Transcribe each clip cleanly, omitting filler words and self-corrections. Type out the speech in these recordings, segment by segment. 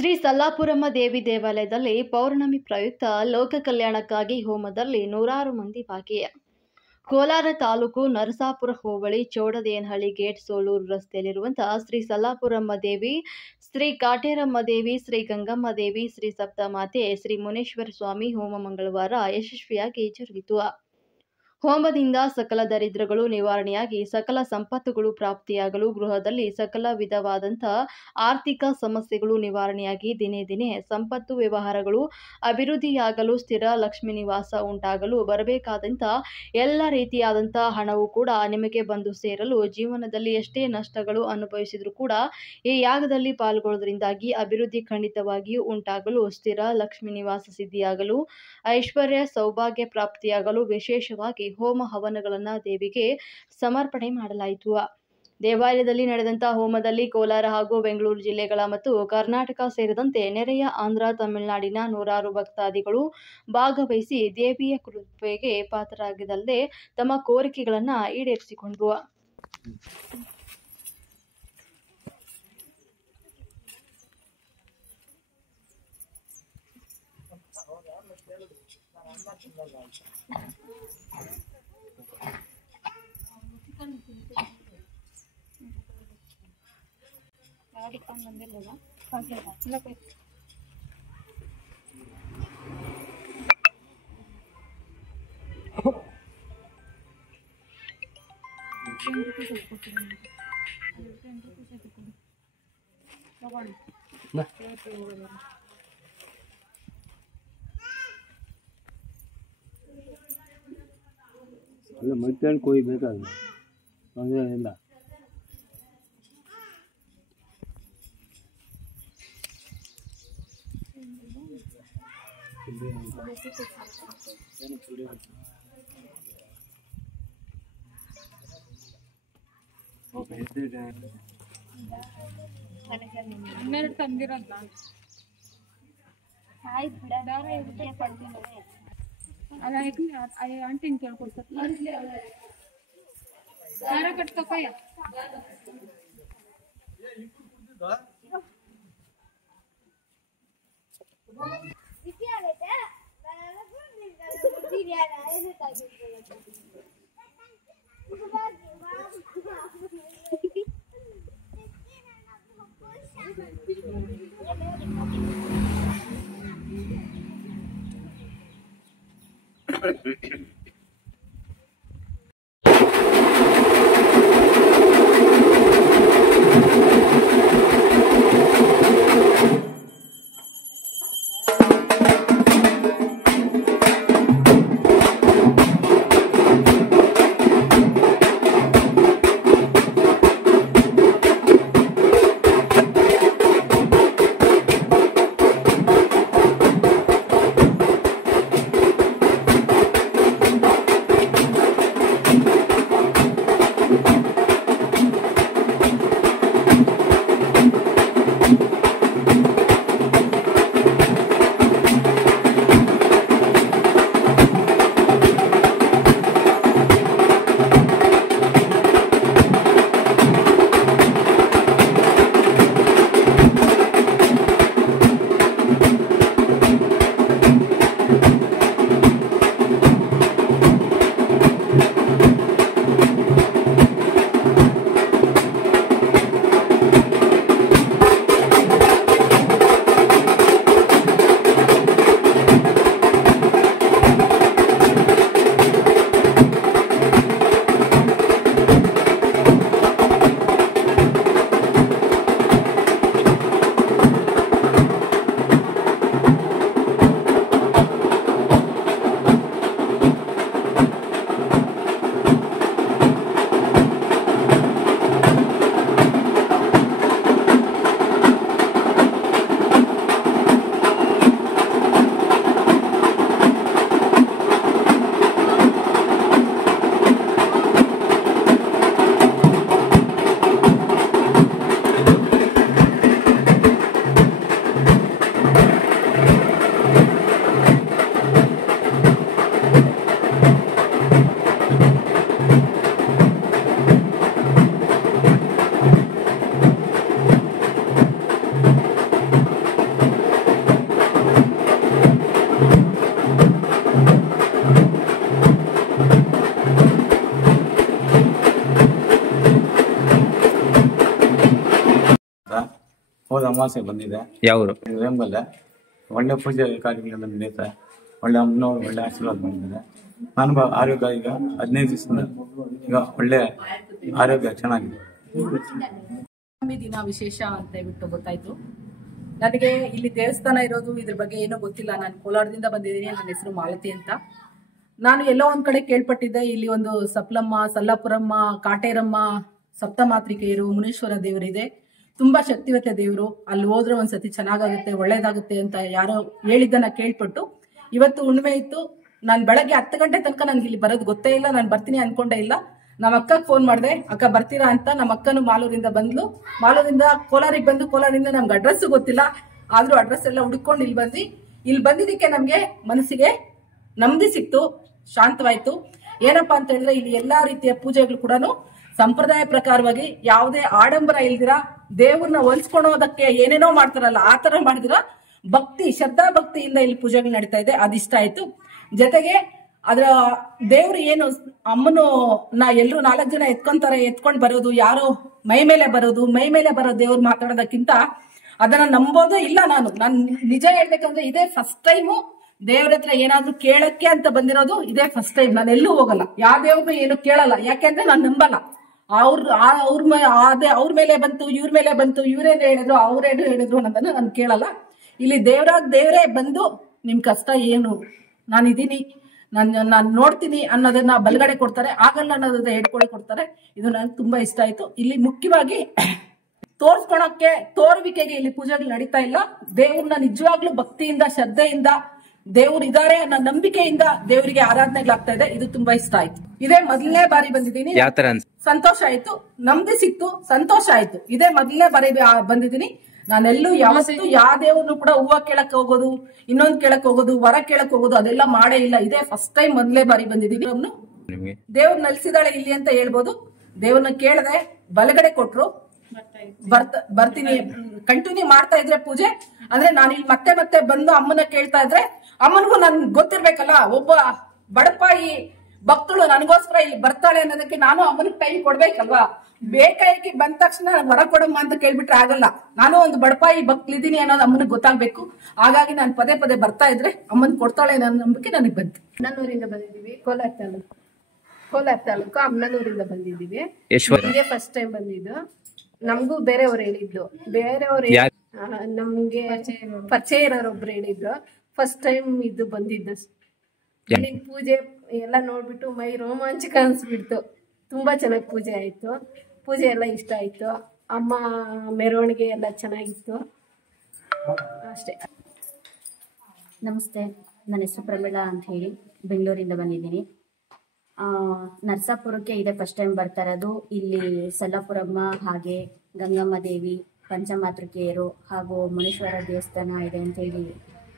ಶ್ರೀ ಸಲ್ಲಾಪುರಮ್ಮ ದೇವಿ ದೇವಾಲಯದಲ್ಲಿ ಪೌರ್ಣಮಿ ಪ್ರಯುಕ್ತ ಲೋಕ ಕಲ್ಯಾಣಕ್ಕಾಗಿ ಹೋಮದಲ್ಲಿ ನೂರಾರು ಮಂದಿ ಭಾಗಿ. ಕೋಲಾರ ತಾಲೂಕು ನರಸಾಪುರ ಹೋಬಳಿ ಚೌಡದೇನಹಳ್ಳಿ ಗೇಟ್ ಸೋಲೂರು ರಸ್ತೆಯಲ್ಲಿರುವಂತಹ ಶ್ರೀ ಸಲ್ಲಾಪುರಮ್ಮ ದೇವಿ, ಶ್ರೀ ಕಾಟೇರಮ್ಮ ದೇವಿ, ಶ್ರೀ ಗಂಗಮ್ಮ ದೇವಿ, ಶ್ರೀ ಸಪ್ತಮಾತೆ, ಶ್ರೀ ಮುನೇಶ್ವರ ಸ್ವಾಮಿ ಹೋಮ ಮಂಗಳವಾರ ಯಶಸ್ವಿಯಾಗಿ ಜರುಗಿತು. ಹೋಮದಿಂದ ಸಕಲ ದರಿದ್ರಗಳು ನಿವಾರಣೆಯಾಗಿ ಸಕಲ ಸಂಪತ್ತುಗಳು ಪ್ರಾಪ್ತಿಯಾಗಲು, ಗೃಹದಲ್ಲಿ ಸಕಲ ವಿಧವಾದಂತಹ ಆರ್ಥಿಕ ಸಮಸ್ಯೆಗಳು ನಿವಾರಣೆಯಾಗಿ ದಿನೇ ದಿನೇ ಸಂಪತ್ತು ವ್ಯವಹಾರಗಳು ಅಭಿವೃದ್ಧಿಯಾಗಲು, ಸ್ಥಿರ ಲಕ್ಷ್ಮೀ ನಿವಾಸ ಉಂಟಾಗಲು, ಬರಬೇಕಾದಂತಹ ಎಲ್ಲ ರೀತಿಯಾದಂತಹ ಹಣವು ಕೂಡ ನಿಮಗೆ ಬಂದು ಸೇರಲು, ಜೀವನದಲ್ಲಿ ಎಷ್ಟೇ ನಷ್ಟಗಳು ಅನುಭವಿಸಿದರೂ ಕೂಡ ಈ ಯಾಗದಲ್ಲಿ ಪಾಲ್ಗೊಳ್ಳುವುದರಿಂದಾಗಿ ಅಭಿವೃದ್ಧಿ ಖಂಡಿತವಾಗಿಯೂ ಉಂಟಾಗಲು, ಸ್ಥಿರ ಲಕ್ಷ್ಮೀ ನಿವಾಸ ಸಿದ್ಧಿಯಾಗಲು, ಐಶ್ವರ್ಯ ಸೌಭಾಗ್ಯ ಪ್ರಾಪ್ತಿಯಾಗಲು ವಿಶೇಷವಾಗಿ ಹೋಮ ಹವನಗಳನ್ನು ದೇವಿಗೆ ಸಮರ್ಪಣೆ ಮಾಡಲಾಯಿತು. ದೇವಾಲಯದಲ್ಲಿ ನಡೆದಂತಹ ಹೋಮದಲ್ಲಿ ಕೋಲಾರ ಹಾಗೂ ಬೆಂಗಳೂರು ಜಿಲ್ಲೆಗಳ ಮತ್ತು ಕರ್ನಾಟಕ ಸೇರಿದಂತೆ ನೆರೆಯ ಆಂಧ್ರ, ತಮಿಳುನಾಡಿನ ನೂರಾರು ಭಕ್ತಾದಿಗಳು ಭಾಗವಹಿಸಿ ದೇವಿಯ ಕೃಪೆಗೆ ಪಾತ್ರರಾಗಿದ್ದಲ್ಲದೆ ತಮ್ಮ ಕೋರಿಕೆಗಳನ್ನು ಈಡೇರಿಸಿಕೊಂಡರು. ಅಲ್ಲ ಮಧ್ಯಾಹ್ನ ಕೊಯ್ ಬೇಕಾದ್ರೆ ತೊಂದರೆ ಇಲ್ಲ. ಹನ್ನೆರಡು ತಂದಿರೋದು ಅಲ್ಲ ಆಂಟಿನ ಕೇಳ್ಕೊಡ್ತಾರೆ ಯಾರ ಕಟ್ತಕ್ಕಯ್ಯ ಅಮಾವಾಸ್ಯೆ ಬಂದಿದೆ. ಯಾವರು? ವೇಂಬಲ್ಲೆ ಒಳ್ಳೆ ಪೂಜೆ ಕಾರ್ಯಗಳೆಲ್ಲ ನಡೆಯುತ್ತೆ. ಒಳ್ಳೆ ಅಮ್ಮನವ್ರು ಒಳ್ಳೆ ಆಶೀರ್ವಾದ ಮಾಡಿದ್ದಾರೆ. ನನಗೂ ಆರೋಗ್ಯ ಈಗ 15 ದಿವಸದಿಂದ ಈಗ ಒಳ್ಳೆ ಆರೋಗ್ಯ ಚೆನ್ನಾಗಿದೆ. ದಿನ ವಿಶೇಷ ಅಂತ ಹೇಳ್ಬಿಟ್ಟು ಗೊತ್ತಾಯ್ತು. ನನಗೆ ಇಲ್ಲಿ ದೇವಸ್ಥಾನ ಇರೋದು ಇದ್ರ ಬಗ್ಗೆ ಏನೋ ಗೊತ್ತಿಲ್ಲ. ನಾನು ಕೋಲಾರದಿಂದ ಬಂದಿದ್ದೀನಿ. ನನ್ನ ಹೆಸರು ಮಾಲತಿ ಅಂತ. ನಾನು ಎಲ್ಲೋ ಒಂದ್ ಕಡೆ ಕೇಳ್ಪಟ್ಟಿದ್ದೆ, ಇಲ್ಲಿ ಒಂದು ಸಪ್ಲಮ್ಮ, ಸಲ್ಲಾಪುರಮ್ಮ, ಕಾಟೇರಮ್ಮ, ಸಪ್ತಮಾತ್ರಿಕೆಯರು, ಮುನೀಶ್ವರ ದೇವರಿದೆ, ತುಂಬಾ ಶಕ್ತಿವತೆ ದೇವರು. ಅಲ್ಲಿ ಹೋದ್ರೆ ಒಂದ್ಸತಿ ಚೆನ್ನಾಗಾಗುತ್ತೆ, ಒಳ್ಳೇದಾಗುತ್ತೆ ಅಂತ ಯಾರೋ ಹೇಳಿದ್ದನ್ನ ಕೇಳ್ಪಟ್ಟು ಇವತ್ತು ಹುಣ್ಣಿಮೆ ಇತ್ತು. ನಾನು ಬೆಳಗ್ಗೆ 10 ಗಂಟೆ ತನಕ ನನ್ಗೆ ಇಲ್ಲಿ ಬರೋದು ಗೊತ್ತೇ ಇಲ್ಲ. ನಾನು ಬರ್ತೀನಿ ಅನ್ಕೊಂಡೇ ಇಲ್ಲ. ನಮ್ಮ ಅಕ್ಕಗೆ ಫೋನ್ ಮಾಡಿದೆ, ಅಕ್ಕ ಬರ್ತೀರಾ ಅಂತ. ನಮ್ಮ ಅಕ್ಕನು ಮಾಲೂರಿಂದ ಬಂದ್ಲು. ಮಾಲೂರಿಂದ ಕೋಲಾರಿಗೆ ಬಂದು, ಕೋಲಾರಿಂದ ನಮ್ಗೆ ಅಡ್ರೆಸ್ ಗೊತ್ತಿಲ್ಲ, ಆದ್ರೂ ಅಡ್ರೆಸ್ ಎಲ್ಲ ಹುಡ್ಕೊಂಡು ಇಲ್ಲಿ ಬಂದಿದ್ದಕ್ಕೆ ನಮ್ಗೆ ಮನಸ್ಸಿಗೆ ನೆಮ್ಮದಿ ಸಿಕ್ತು, ಶಾಂತವಾಯ್ತು. ಏನಪ್ಪಾ ಅಂತ ಹೇಳಿದ್ರೆ ಇಲ್ಲಿ ಎಲ್ಲಾ ರೀತಿಯ ಪೂಜೆಗಳು ಕೂಡ ಸಂಪ್ರದಾಯ ಪ್ರಕಾರವಾಗಿ ಯಾವುದೇ ಆಡಂಬರ ಇಲ್ದಿರ ದೇವ್ರನ್ನ ಹೊಲ್ಸ್ಕೊಳೋದಕ್ಕೆ ಏನೇನೋ ಮಾಡ್ತಾರಲ್ಲ ಆ ತರ ಮಾಡಿದಿರ ಭಕ್ತಿ, ಶ್ರದ್ಧಾ ಭಕ್ತಿಯಿಂದ ಇಲ್ಲಿ ಪೂಜೆಗಳು ನಡೀತಾ ಇದೆ. ಅದಿಷ್ಟ ಆಯ್ತು. ಜೊತೆಗೆ ಅದ್ರ ದೇವ್ರು ಏನು ಅಮ್ಮನು ಎಲ್ರು 4 ಜನ ಎತ್ಕೊಂಡ್ ಬರೋದು, ಯಾರೋ ಮೈ ಮೇಲೆ ಬರೋ ದೇವ್ರು ಮಾತಾಡೋದಕ್ಕಿಂತ ಅದನ್ನ ನಂಬೋದೇ ಇಲ್ಲ. ನಾನು ನಿಜ ಹೇಳ್ಬೇಕಂದ್ರೆ ಇದೇ ಫಸ್ಟ್ ಟೈಮು ದೇವ್ರ ಹತ್ರ ಏನಾದ್ರೂ ಕೇಳಕ್ಕೆ ಅಂತ ಬಂದಿರೋದು. ಇದೇ ಫಸ್ಟ್ ಟೈಮ್. ನಾನು ಎಲ್ಲೂ ಹೋಗಲ್ಲ, ಯಾವ ದೇವ್ರನ್ನೂ ಏನು ಕೇಳಲ್ಲ. ಯಾಕೆಂದ್ರೆ ನಾನು ನಂಬಲ್ಲ. ಅವ್ರ ಮೇಲೆ ಬಂತು, ಇವ್ರ ಮೇಲೆ ಬಂತು, ಇವ್ರೇನು ಹೇಳಿದ್ರು, ಅವ್ರೇನು ಹೇಳಿದ್ರು ಅನ್ನೋದನ್ನ ನಾನು ಕೇಳಲ್ಲ. ಇಲ್ಲಿ ದೇವರೇ ಬಂದು ನಿಮ್ ಕಷ್ಟ ಏನು, ನಾನಿದ್ದೀನಿ, ನಾನು ನೋಡ್ತೀನಿ ಅನ್ನೋದನ್ನ ಬಲಗಡೆ ಕೊಡ್ತಾರೆ, ಆಗಲ್ಲ ಅನ್ನೋದನ್ನ ಎಡ್ಕೊಳೆ ಕೊಡ್ತಾರೆ. ಇದು ನನಗೆ ತುಂಬಾ ಇಷ್ಟ ಆಯ್ತು. ಇಲ್ಲಿ ಮುಖ್ಯವಾಗಿ ತೋರುವಿಕೆಗೆ ಇಲ್ಲಿ ಪೂಜೆಗಳು ನಡೀತಾ ಇಲ್ಲ. ದೇವ್ರನ್ನ ನಿಜವಾಗ್ಲೂ ಭಕ್ತಿಯಿಂದ, ಶ್ರದ್ಧೆಯಿಂದ, ದೇವ್ರು ಇದಾರೆ ಅನ್ನೋ ನಂಬಿಕೆಯಿಂದ ದೇವರಿಗೆ ಆರಾಧನೆಗಳಾಗ್ತಾ ಇದೆ. ಇದು ತುಂಬಾ ಇಷ್ಟ ಆಯ್ತು. ಇದೇ ಮೊದಲನೇ ಬಾರಿ ಬಂದಿದ್ದೀನಿ. ಸಂತೋಷ ಆಯ್ತು, ನೆಮ್ಮದಿ ಸಿಕ್ತು, ಸಂತೋಷ ಆಯ್ತು. ಇದೇ ಮೊದಲನೇ ಬಾರಿ ಬಂದಿದ್ದೀನಿ. ನಾನೆಲ್ಲೂ ಯಾವತ್ತೂ ಯಾವ ದೇವ್ರನ್ನು ಕೂಡ ಹೂವ ಕೇಳಕ್ ಹೋಗೋದು, ಇನ್ನೊಂದ್ ಕೇಳಕ್ ಹೋಗೋದು, ವರ ಕೇಳಕ್ ಹೋಗೋದು ಅದೆಲ್ಲ ಮಾಡೇ ಇಲ್ಲ. ಇದೇ ಫಸ್ಟ್ ಟೈಮ್ ಮೊದಲನೇ ಬಾರಿ ಬಂದಿದ್ದೀನಿ. ದೇವ್ರ ನೆಲೆಸಿದಾಳೆ ಇಲ್ಲಿ ಅಂತ ಹೇಳ್ಬೋದು. ದೇವ್ರನ್ನ ಕೇಳದೆ ಬಲಗಡೆ ಕೊಟ್ರು, ಬರ್ತೀನಿ, ಕಂಟಿನ್ಯೂ ಮಾಡ್ತಾ ಇದ್ರೆ ಪೂಜೆ ಅಂದ್ರೆ ನಾನು ಇಲ್ಲಿ ಮತ್ತೆ ಬಂದು ಅಮ್ಮನ ಕೇಳ್ತಾ ಇದ್ರೆ ಅಮ್ಮನಿಗೂ ನನ್ ಗೊತ್ತಿರ್ಬೇಕಲ್ಲ, ಒಬ್ಬ ಬಡಪಾಯಿ ಭಕ್ತಳು ನನಗೋಸ್ಕರ ಇಲ್ಲಿ ಬರ್ತಾಳೆ ಅನ್ನೋದಕ್ಕೆ ನಾನು ಅಮ್ಮನಿಗೆ ಟೈಮ್ ಕೊಡ್ಬೇಕಲ್ವಾ. ಬೇಕಾಗಿ ಬಂದ ತಕ್ಷಣ ವರ ಕೊಡಮ್ಮ ಅಂತ ಕೇಳ್ಬಿಟ್ರೆ ಆಗಲ್ಲ. ನಾನು ಒಂದು ಬಡಪಾಯಿ ಭಕ್ತಳಿದೀನಿ ಅನ್ನೋದು ಅಮ್ಮನಿಗೆ ಗೊತ್ತಾಗ್ಬೇಕು. ಹಾಗಾಗಿ ನಾನು ಪದೇ ಬರ್ತಾ ಇದ್ರೆ ಅಮ್ಮನ್ ಕೊಡ್ತಾಳೆ ಅನ್ನೋ ನಂಬಿಕೆ ನನಗೆ ಬಂತು. ಅಮ್ಮನೂರಿಂದ ಬಂದಿದ್ದೀವಿ, ಕೋಲಾರ ತಾಲೂಕು ಅಮ್ಮನೂರಿಂದ ಬಂದಿದ್ದೀವಿ. ಇದೇ ಫಸ್ಟ್ ಟೈಮ್ ಬಂದಿದ್ದು. ನಮಗೂ ಬೇರೆಯವ್ರು ಹೇಳಿದ್ದು, ನಮ್ಗೆ ಪರಿಚಯ ಇರೋರೊಬ್ರು ಹೇಳಿದ್ರು. ಫಸ್ಟ್ ಟೈಮ್ ಇದು ಬಂದಿದ್ದು. ಇಲ್ಲಿನ ಪೂಜೆ ಎಲ್ಲ ನೋಡ್ಬಿಟ್ಟು ಮೈ ರೋಮಾಂಚಕ ಅನ್ಸ್ಬಿಡ್ತು. ತುಂಬಾ ಚೆನ್ನಾಗಿ ಪೂಜೆ ಆಯ್ತು. ಪೂಜೆ ಎಲ್ಲ ಇಷ್ಟ ಆಯ್ತು. ಅಮ್ಮ ಮೆರವಣಿಗೆ ಎಲ್ಲ ಚೆನ್ನಾಗಿತ್ತು. ಅಷ್ಟೇ. ನಮಸ್ತೆ, ನನ್ನ ಹೆಸರು ಪ್ರಮೀಳಾ ಅಂತ ಹೇಳಿ ಬೆಂಗಳೂರಿಂದ ಬಂದಿದ್ದೀನಿ. ನರಸಾಪುರಕ್ಕೆ ಇದೇ ಫಸ್ಟ್ ಟೈಮ್ ಬರ್ತಾ ಇರೋದು. ಇಲ್ಲಿ ಸಲ್ಲಾಪುರಮ್ಮ, ಹಾಗೆ ಗಂಗಮ್ಮ ದೇವಿ, ಪಂಚಮಾತೃಕೆಯರು ಹಾಗೂ ಮುನೀಶ್ವರ ದೇವಸ್ಥಾನ ಇದೆ ಅಂತ ಹೇಳಿ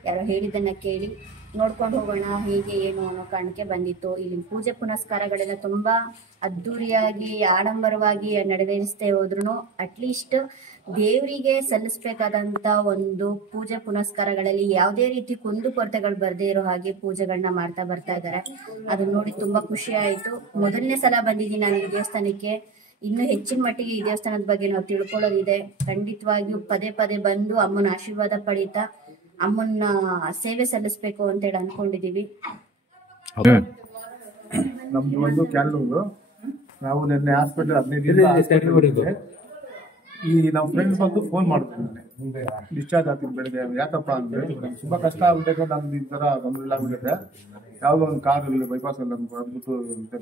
ಯಾರೋ ಹೇಳಿದ್ದನ್ನ ಕೇಳಿ ನೋಡ್ಕೊಂಡು ಹೋಗೋಣ ಹೇಗೆ ಏನು ಅನ್ನೋ ಕಾರಣಕ್ಕೆ ಬಂದಿತ್ತು. ಇಲ್ಲಿ ಪೂಜೆ ಪುನಸ್ಕಾರಗಳೆಲ್ಲ ತುಂಬಾ ಅದ್ದೂರಿಯಾಗಿ ಆಡಂಬರವಾಗಿ ನೆರವೇರಿಸ್ತೇ ಹೋದ್ರು ಅಟ್ಲೀಸ್ಟ್ ದೇವರಿಗೆ ಸಲ್ಲಿಸಬೇಕಾದಂತ ಒಂದು ಪೂಜೆ ಪುನಸ್ಕಾರಗಳಲ್ಲಿ ಯಾವುದೇ ರೀತಿ ಕುಂದು ಕೊರತೆಗಳು ಬರದೇ ಇರೋ ಹಾಗೆ ಪೂಜೆಗಳನ್ನ ಮಾಡ್ತಾ ಬರ್ತಾ ಇದ್ದಾರೆ. ಅದನ್ನ ನೋಡಿ ತುಂಬಾ ಖುಷಿ ಆಯ್ತು. ಮೊದಲನೇ ಸಲ ಬಂದಿದ್ದೀನಿ ನಾನು ಈ ದೇವಸ್ಥಾನಕ್ಕೆ. ಇನ್ನು ಹೆಚ್ಚಿನ ಮಟ್ಟಿಗೆ ಈ ದೇವಸ್ಥಾನದ ಬಗ್ಗೆ ನಾವು ತಿಳ್ಕೊಳ್ಳೋದಿದೆ. ಖಂಡಿತವಾಗಿಯೂ ಪದೇ ಬಂದು ಅಮ್ಮನ ಆಶೀರ್ವಾದ ಪಡೀತಾ ಅಮ್ಮನ ಸೇವೆ ಸಲ್ಲಿಸ್ಬೇಕು ಅಂತ ಹೇಳಿ ಅನ್ಕೊಂಡಿದೀವಿ. ನಮ್ದು ಒಂದು ಕ್ಯಾಲೂರು. ನಾವು ನಿನ್ನೆ ಹಾಸ್ಪಿಟಲ್ 15 ಈ ನಮ್ಮ ಫ್ರೆಂಡ್ಸ್ ಬಂದು ಫೋನ್ ಮಾಡ್ತಾರೆ, ಡಿಸ್ಚಾರ್ಜ್ ಆಗ್ತೀನಿ ಬೆಳಿಗ್ಗೆ. ಯಾಕಪ್ಪ ಅಂದ್ರೆ ತುಂಬಾ ಕಷ್ಟ ಆಗ್ಬಿಟ್ಟು ನಮ್ದು ಈ ತರ ತೊಂದರೆ ಆಗ್ಬಿಟ್ಟಿದೆ. ಯಾವುದೋ ಒಂದು ಕಾರಲ್ಲಿ ಬೈಪಾಸ್ ಅಲ್ಲಿ ಬಂದ್ಬಿಟ್ಟು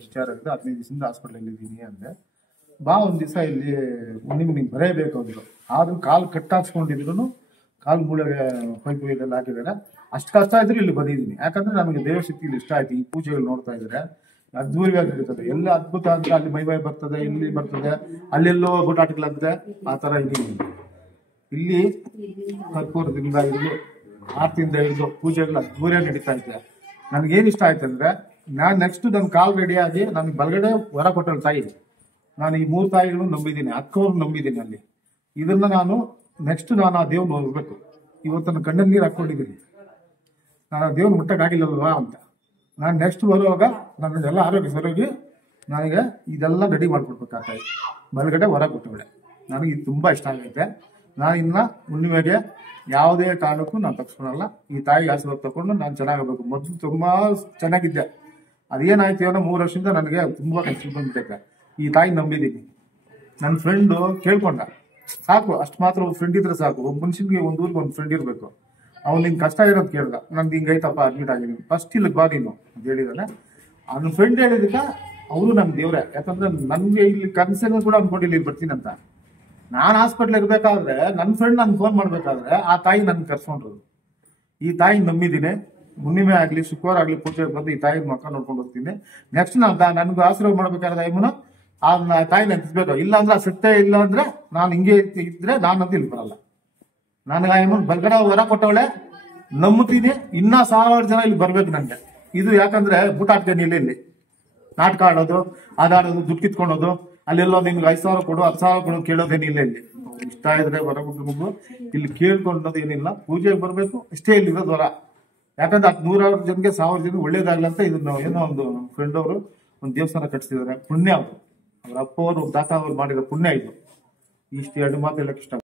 ಡಿಸ್ಚಾರ್ಜ್ ಆಗಿದೆ. 15 ದಿವಸದಿಂದ ಹಾಸ್ಪಿಟಲ್ ಇದ್ದೀನಿ ಅಂದ್ರೆ ಬಾ ಒಂದ್ ದಿವಸ ಇಲ್ಲಿ ನಿಮ್ಗೆ ಬರೇಬೇಕು ಅಂದ್ರು. ಆದ್ರೂ ಕಾಲು ಕಟ್ಟಾಕ್ಸ್ಕೊಂಡಿದ್ರು, ಕಾಲು ಮೂಳೆಗೆ ಪೈಪ್ ಇದೆಲ್ಲ ಹಾಕಿದ್ದಾರೆ. ಅಷ್ಟು ಕಷ್ಟ ಇದ್ರು ಇಲ್ಲಿ ಬಂದಿದ್ದೀನಿ. ಯಾಕಂದ್ರೆ ನಮಗೆ ದೇವಶಕ್ತಿ ಇಲ್ಲಿ ಇಷ್ಟ ಆಯ್ತು. ಈ ಪೂಜೆಗಳು ನೋಡ್ತಾ ಇದ್ರೆ ಅದ್ಭುತವಾಗಿರ್ತದೆ. ಎಲ್ಲ ಅದ್ಭುತ ಅಂದ್ರೆ ಅಲ್ಲಿ ಮೈ ಬರ್ತದೆ, ಇಲ್ಲಿ ಬರ್ತದೆ, ಅಲ್ಲೆಲ್ಲೋ ಗುಟಾಟಗಳಂತೆ ಆ ತರ ಇಲ್ಲಿ ಕರ್ಪೂರದಿಂದ ಹಿಡಿದು ಆರತಿಯಿಂದ ಹಿಡಿದು ಪೂಜೆಗಳು ಅದ್ಭುತವಾಗಿ ನಡೀತಾ ಇದೆ. ನನ್ಗೇನ್ ಇಷ್ಟ ಆಯ್ತು ಅಂದ್ರೆ ನಾನ್ ನೆಕ್ಸ್ಟ್ ನನ್ ಕಾಲ್ ರೆಡಿಯಾಗಿ ನನ್ಗೆ ಬಲಗಡೆ ಹೊರ ಕೊಟ್ಟಳ ತಾಯಿ. ನಾನು ಈ 3 ತಾಯಿಗಳು ನಂಬಿದ್ದೀನಿ, ಅಕ್ಕವ್ರು ನಂಬಿದ್ದೀನಿ. ಅಲ್ಲಿ ಇದನ್ನ ನಾನು ನೆಕ್ಸ್ಟ್ ನಾನು ಆ ದೇವ್ನ ನೋಡ್ಬೇಕು. ಇವತ್ತು ನನ್ನ ಕಣ್ಣಲ್ಲಿ ನೀರು ಹಾಕೊಂಡಿದ್ದೀನಿ. ನಾನು ಆ ದೇವ್ನ ಮುಟ್ಟಕ್ಕಾಗಿಲ್ಲಲ್ವಾ ಅಂತ. ನಾನು ನೆಕ್ಸ್ಟ್ ಬರುವಾಗ ನನ್ನೆಲ್ಲ ಆರೋಗ್ಯ ಸರೋಗಿ ನನಗೆ ಇದೆಲ್ಲ ರೆಡಿ ಮಾಡ್ಕೊಡ್ಬೇಕಾಗ್ತಾಯಿ. ಬಲಗಡೆ ಹೊರ ಕೊಟ್ಟವಳೆ. ನನಗೆ ಇದು ತುಂಬಾ ಇಷ್ಟ ಆಗುತ್ತೆ. ನಾನು ಇನ್ನ ಹುಣ್ಣಿಮೆಗೆ ಯಾವುದೇ ಕಾರಣಕ್ಕೂ ನಾನು ತಪ್ಪಿಸ್ಕೊಳಲ್ಲ. ಈ ತಾಯಿಗೆ ಆಶೀರ್ವಾದ ತಗೊಂಡು ನಾನು ಚೆನ್ನಾಗಬೇಕು. ಮೊದಲು ತುಂಬಾ ಚೆನ್ನಾಗಿದ್ದೆ, ಅದೇನಾಯ್ತು ಏನೋ 3 ವರ್ಷದಿಂದ ನನಗೆ ತುಂಬಾ ಕಷ್ಟ ಬಂದ್ಬಿಟ್ಟೈತೆ. ಈ ತಾಯಿ ನಂಬಿದ್ದೀನಿ. ನನ್ನ ಫ್ರೆಂಡು ಕೇಳ್ಕೊಂಡ, ಸಾಕು ಅಷ್ಟು ಮಾತ್ರ ಫ್ರೆಂಡ್ ಇದ್ರೆ ಸಾಕು. ಒಬ್ಬ ಮನುಷ್ಯನಿಗೆ ಒಂದು ಊರಿಗೆ ಒಂದು ಫ್ರೆಂಡ್ ಇರಬೇಕು. ಅವ್ನು ನಿನ್ ಕಷ್ಟ ಇರೋದು ಕೇಳ್ದ, ನನ್ಗೆ ಹಿಂಗೈತಪ್ಪ ಅಡ್ಮಿಟ್ ಆಗಿದ್ದೀನಿ, ಫಸ್ಟ್ ಇಲ್ಲಿಗೆ ಬಾ ನೀನು ಅಂತ ಹೇಳಿದಾನೆ. ಅವ್ನ ಫ್ರೆಂಡ್ ಹೇಳಿದಕ್ಕ ಅವರು ನಮ್ ದೇವ್ರೆ. ಯಾಕಂದ್ರೆ ನನ್ಗೆ ಇಲ್ಲಿ ಕನ್ಸನ್ನು ಕೂಡ ಅನ್ಕೊಂಡಿಲ್ಲ ಇಲ್ಲಿ ಬರ್ತೀನಿ ಅಂತ. ನಾನು ಹಾಸ್ಪಿಟ್ಲ್ ಇರ್ಬೇಕಾದ್ರೆ ನನ್ನ ಫ್ರೆಂಡ್ ನನ್ಗೆ ಫೋನ್ ಮಾಡ್ಬೇಕಾದ್ರೆ ಆ ತಾಯಿ ನನ್ಗೆ ಕರ್ಸ್ಕೊಂಡ್ರು. ಈ ತಾಯಿ ನಂಬಿದ್ದೀನಿ. ಹುಣ್ಣಿಮೆ ಆಗ್ಲಿ ಶುಕ್ರವಾರ ಆಗ್ಲಿ ಪೂಜೆ ಬಂದು ಈ ತಾಯಿ ಮಕ್ಕ ನೋಡ್ಕೊಂಡು ಹೋಗ್ತೀನಿ. ನೆಕ್ಸ್ಟ್ ನನ್ಗೆ ಆಶೀರ್ವಾದ ಮಾಡ್ಬೇಕಾದ್ರೆ ಐಮನು ಆ ತಾಯಿ ನೆನ್ಸ್ಬೇಕು. ಇಲ್ಲ ಅಂದ್ರೆ ಸತ್ಯ ಇಲ್ಲ ಅಂದ್ರೆ ನಾನು ಹಿಂಗೆ ಇದ್ರೆ ನಾನಂತೂ ಇಲ್ಲಿ ಬರಲ್ಲ. ನನಗೆ ಐಮನ್ ಬಲ್ಗಡೆ ಹೊರ ಕೊಟ್ಟವಳೆ ನಂಬುತ್ತೀನಿ. ಇನ್ನ 1000 ಜನ ಇಲ್ಲಿ ಬರ್ಬೇಕು ನನ್ಗೆ. ಇದು ಯಾಕಂದ್ರೆ ಬೂಟಾಡ್ತೇನೆ ಇಲ್ಲಿ ನಾಟಕ ಆಡೋದು, ಅದಾಡೋದು, ದುಡ್ಡು ಕಿತ್ಕೊಳೋದು, ಅಲ್ಲೆಲ್ಲೋ ನಿಮ್ಗೆ 5,000 ಕೊಡು 10,000 ಕೊಡು ಕೇಳೋದೇನಿಲ್ಲ. ಇಲ್ಲಿ ಇಷ್ಟ ಇದ್ರೆ ಹೊರಬಿಟ್ಟು ಇಲ್ಲಿ ಕೇಳ್ಕೊಂಡೋದು ಏನಿಲ್ಲ. ಪೂಜೆಗೆ ಬರ್ಬೇಕು ಇಷ್ಟೇ ಇಲ್ಲಿ ಇರೋದು ಹೊರ. ಯಾಕಂದ್ರೆ 100,000 ಜನಕ್ಕೆ 1,000 ಜನ ಒಳ್ಳೇದಾಗ್ಲಂತ ಇದನ್ನ ಏನೋ ಒಂದು ಫ್ರೆಂಡ್ ಅವರು ಒಂದು ದೇವಸ್ಥಾನ ಕಟ್ಸಿದಾರೆ. ಪುಣ್ಯ ಅವರು, ಅವ್ರ ಅಪ್ಪ ಅವರು ತಾತ ಅವ್ರು ಮಾಡಿರೋ ಪುಣ್ಯ ಇದು. ಇಷ್ಟು 2 ಮಾತು ಹೇಳಕ್ ಇಷ್ಟ.